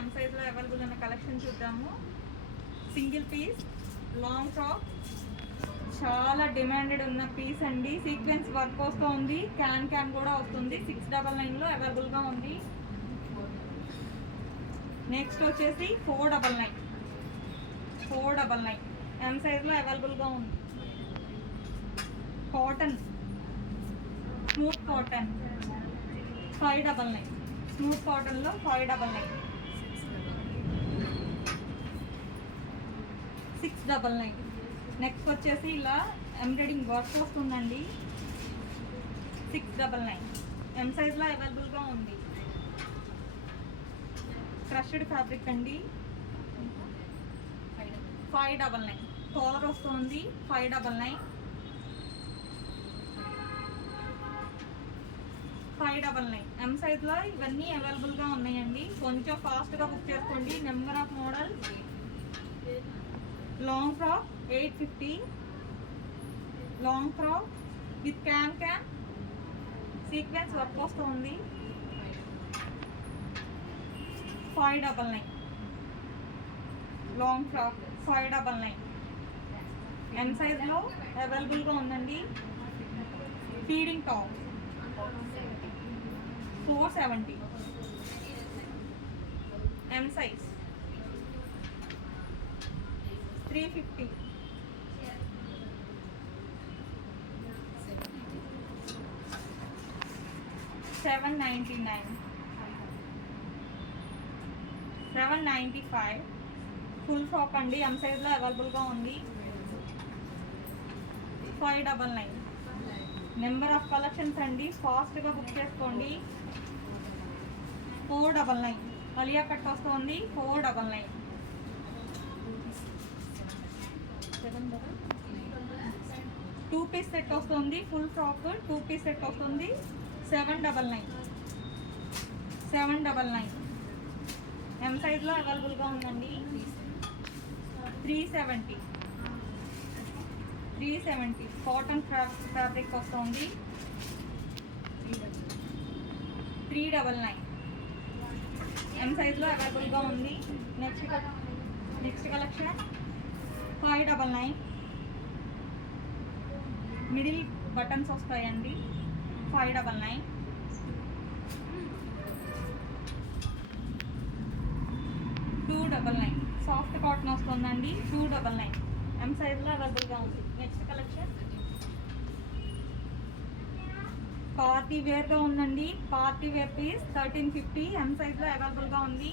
ఎం సైజ్లో అవైలబుల్ ఉన్న కలెక్షన్ చూద్దాము. సింగిల్ పీస్ లాంగ్ ఫ్రాక్, చాలా డిమాండెడ్ ఉన్న పీస్ అండి. సీక్వెన్స్ వర్క్ వస్తూ ఉంది, క్యాన్ కూడా వస్తుంది. 699లో అవైలబుల్గా ఉంది. నెక్స్ట్ వచ్చేసి 499 ఎం సైజ్లో అవైలబుల్గా ఉంది. కాటన్, స్మూత్ కాటన్ 599, స్మూత్ కాటన్లో 599. 699. నెక్స్ట్ వచ్చేసి ఇలా ఎంబ్రాయిడింగ్ వర్క్ వస్తుందండి. 699 ఎం సైజ్లో అవైలబుల్గా ఉంది. క్రష్డ్ ఫ్యాబ్రిక్ అండి. 599 కాలర్ వస్తుంది. 599 ఎం సైజ్లో ఇవన్నీ అవైలబుల్గా ఉన్నాయండి. కొంచెం ఫాస్ట్గా బుక్ చేసుకోండి. Number of model. Long frock 850, long frock with can sequence work వస్తుంది. 599 లాంగ్ ఫ్రాక్ 599 ఎం సైజ్లో అవైలబుల్గా ఉందండి. Feeding top 470 M size. 350 799 795 full frock అండి. ఎం సైజ్లో అవైలబుల్గా ఉంది. 599 నెంబర్ ఆఫ్ కలెక్షన్స్ అండి. ఫాస్ట్గా బుక్ చేసుకోండి. 499 అలియా కట్ వస్తుంది. 499 2 పీస్ సెట్ వస్తుంది. ఫుల్ ఫ్రాక్ 2 పీస్ సెట్ వస్తుంది. 799 ఎం సైజ్లో అవైలబుల్గా ఉందండి. 370 కాటన్ ఫ్యాబ్రిక్ వస్తుంది. 399 ఎం సైజ్లో అవైలబుల్గా ఉంది. నెక్స్ట్ కలెక్షన్ 599 మిడిల్ బటన్స్ వస్తాయండి. 599 299 సాఫ్ట్ కాటన్ వస్తుందండి. 299 ఎం సైజ్లో అవైలబుల్గా ఉంది. నెక్స్ట్ కలెక్షన్ పార్టీ వేర్గా ఉందండి. పార్టీ వేర్ పీస్ 1350 ఎం సైజ్లో అవైలబుల్గా ఉంది.